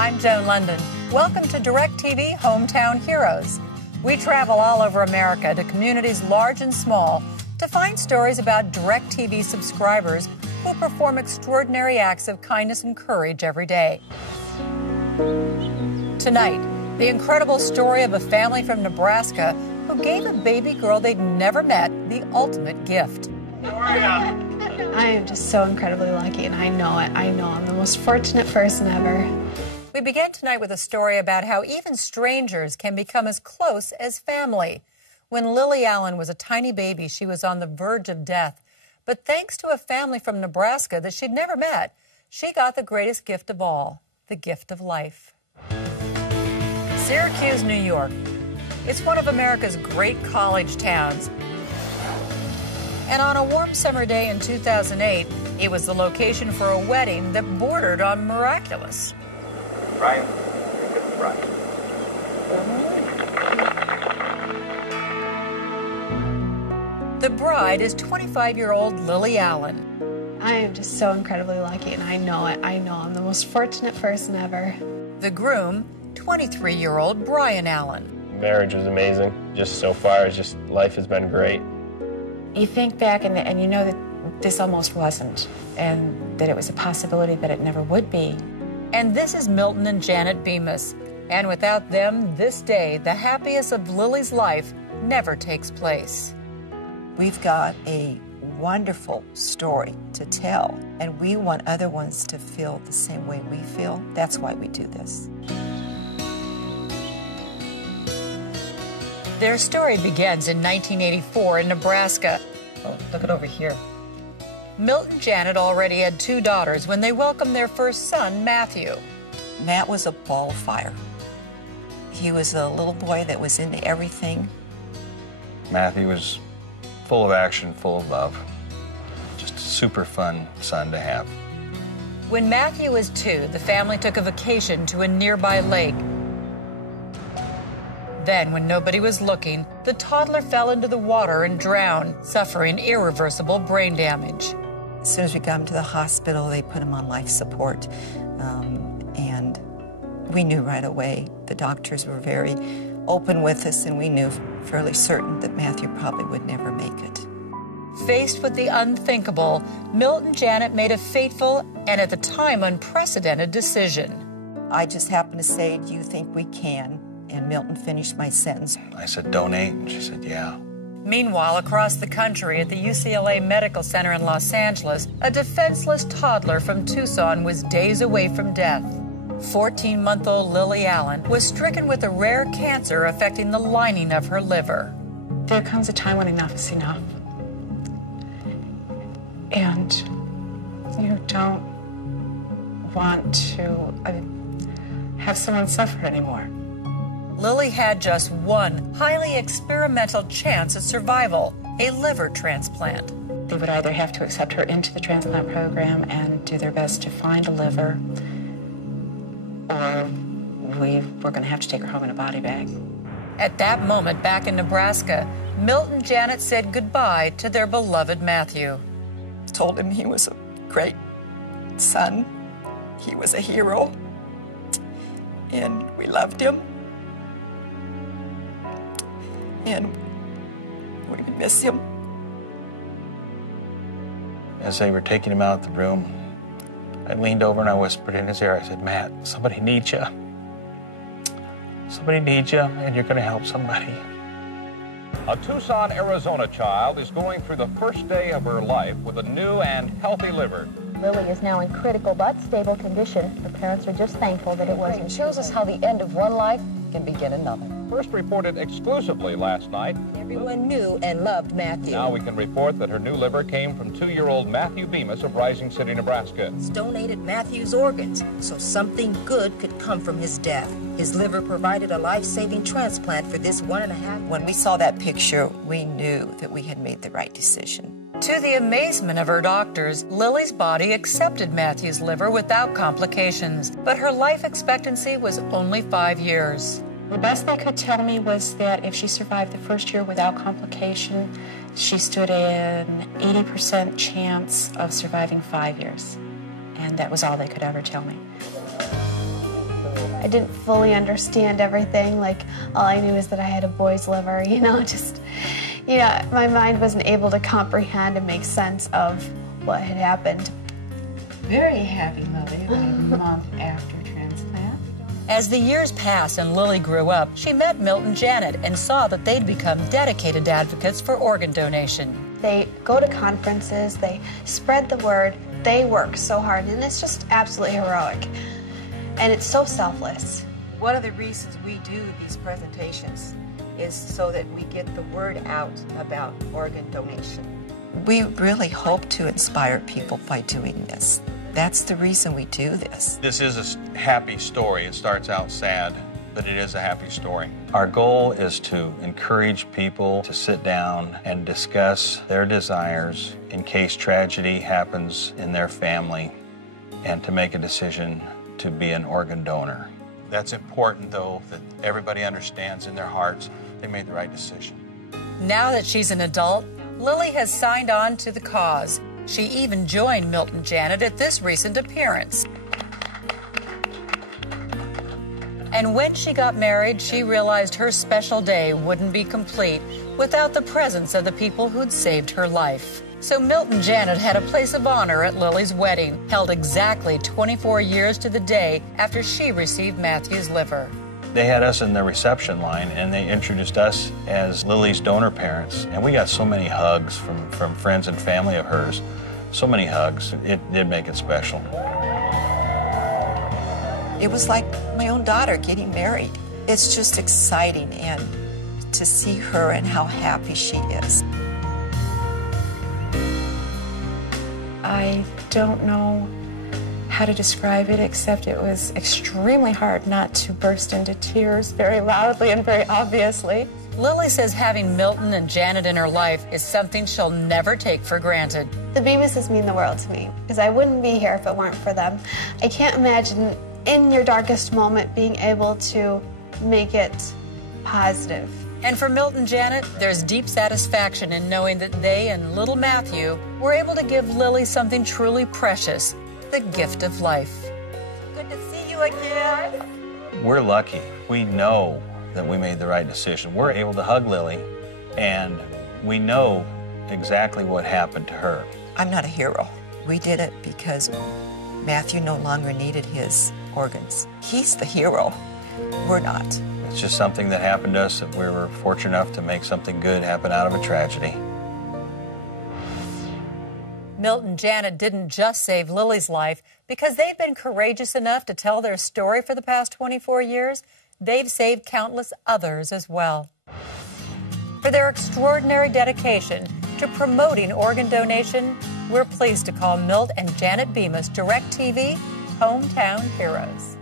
I'm Joan London. Welcome to DirecTV Hometown Heroes. We travel all over America to communities large and small to find stories about DirecTV subscribers who perform extraordinary acts of kindness and courage every day. Tonight, the incredible story of a family from Nebraska who gave a baby girl they'd never met the ultimate gift. I am just so incredibly lucky, and I know it. I know I'm the most fortunate person ever. We begin tonight with a story about how even strangers can become as close as family. When Lily Allen was a tiny baby, she was on the verge of death. But thanks to a family from Nebraska that she'd never met, she got the greatest gift of all, the gift of life. Syracuse, New York. It's one of America's great college towns. And on a warm summer day in 2008, it was the location for a wedding that bordered on miraculous. Brian, get the bride. The bride is 25-year-old Lily Allen. I am just so incredibly lucky, and I know it. I know I'm the most fortunate person ever. The groom, 23-year-old Brian Allen. Marriage was amazing. Just so far, life has been great. You think back and you know that this almost wasn't, and that it was a possibility that it never would be. And this is Milton and Janet Bemis. And without them, this day, the happiest of Lily's life, never takes place. We've got a wonderful story to tell, and we want other ones to feel the same way we feel. That's why we do this. Their story begins in 1984 in Nebraska. Oh, look at over here. Milton and Janet already had 2 daughters when they welcomed their first son, Matthew. Matt was a ball of fire. He was a little boy that was into everything. Matthew was full of action, full of love. Just a super fun son to have. When Matthew was 2, the family took a vacation to a nearby lake. Then, when nobody was looking, the toddler fell into the water and drowned, suffering irreversible brain damage. As soon as we got him to the hospital, they put him on life support. And we knew right away. The doctors were very open with us, and we knew fairly certain that Matthew probably would never make it. Faced with the unthinkable, Milton and Janet made a fateful and at the time unprecedented decision. I just happened to say, "Do you think we can?" And Milton finished my sentence. I said, donate, and she said, yeah. Meanwhile, across the country at the UCLA Medical Center in Los Angeles, a defenseless toddler from Tucson was days away from death. 14-month-old Lily Allen was stricken with a rare cancer affecting the lining of her liver. There comes a time when enough is enough. And you don't want to have someone suffer anymore. Lily had just one highly experimental chance at survival, a liver transplant. They would either have to accept her into the transplant program and do their best to find a liver, or we were going to have to take her home in a body bag. At that moment, back in Nebraska, Milton and Janet said goodbye to their beloved Matthew. Told him he was a great son. He was a hero. And we loved him. And we would miss him. As they were taking him out of the room, I leaned over and I whispered in his ear, I said, Matt, somebody needs you. Somebody needs you, and you're going to help somebody. A Tucson, Arizona child is going through the first day of her life with a new and healthy liver. Lily is now in critical but stable condition. Her parents are just thankful that it wasn't. It shows us how the end of one life can begin another. First reported exclusively last night. Everyone knew and loved Matthew. Now we can report that her new liver came from 2-year-old Matthew Bemis of Rising City, Nebraska. It's donated Matthew's organs so something good could come from his death. His liver provided a life-saving transplant for this 1.5. When we saw that picture, we knew that we had made the right decision. To the amazement of her doctors, Lily's body accepted Matthew's liver without complications, but her life expectancy was only 5 years. The best they could tell me was that if she survived the first year without complication, she stood an 80% chance of surviving 5 years. And that was all they could ever tell me. I didn't fully understand everything. Like, all I knew is that I had a boy's liver, my mind wasn't able to comprehend and make sense of what had happened. Very happy, Lily, about a month after transplant. As the years passed and Lily grew up, she met Milt and Janet and saw that they'd become dedicated advocates for organ donation. They go to conferences, they spread the word, they work so hard, and it's just absolutely heroic. And it's so selfless. One of the reasons we do these presentations is so that we get the word out about organ donation. We really hope to inspire people by doing this. That's the reason we do this. This is a happy story. It starts out sad, but it is a happy story. Our goal is to encourage people to sit down and discuss their desires in case tragedy happens in their family and to make a decision to be an organ donor. That's important, though, that everybody understands in their hearts they made the right decision. Now that she's an adult, Lily has signed on to the cause. She even joined Milt and Janet at this recent appearance. And when she got married, she realized her special day wouldn't be complete without the presence of the people who'd saved her life. So Milt and Janet had a place of honor at Lily's wedding, held exactly 24 years to the day after she received Matthew's liver. They had us in the reception line, and they introduced us as Lily's donor parents. And we got so many hugs from friends and family of hers. So many hugs. It did make it special. It was like my own daughter getting married. It's just exciting, and to see her and how happy she is. I don't know how to describe it, except it was extremely hard not to burst into tears very loudly and very obviously. Lily says having Milton and Janet in her life is something she'll never take for granted. The Bemises mean the world to me, because I wouldn't be here if it weren't for them. I can't imagine in your darkest moment being able to make it positive. And for Milt and Janet, there's deep satisfaction in knowing that they and little Matthew were able to give Lily something truly precious, the gift of life. Good to see you again. We're lucky. We know that we made the right decision. We're able to hug Lily, and we know exactly what happened to her. I'm not a hero. We did it because Matthew no longer needed his organs. He's the hero. We're not. It's just something that happened to us that we were fortunate enough to make something good happen out of a tragedy. Milt and Janet didn't just save Lily's life because they've been courageous enough to tell their story for the past 24 years. They've saved countless others as well. For their extraordinary dedication to promoting organ donation, we're pleased to call Milt and Janet Bemis DirecTV Hometown Heroes.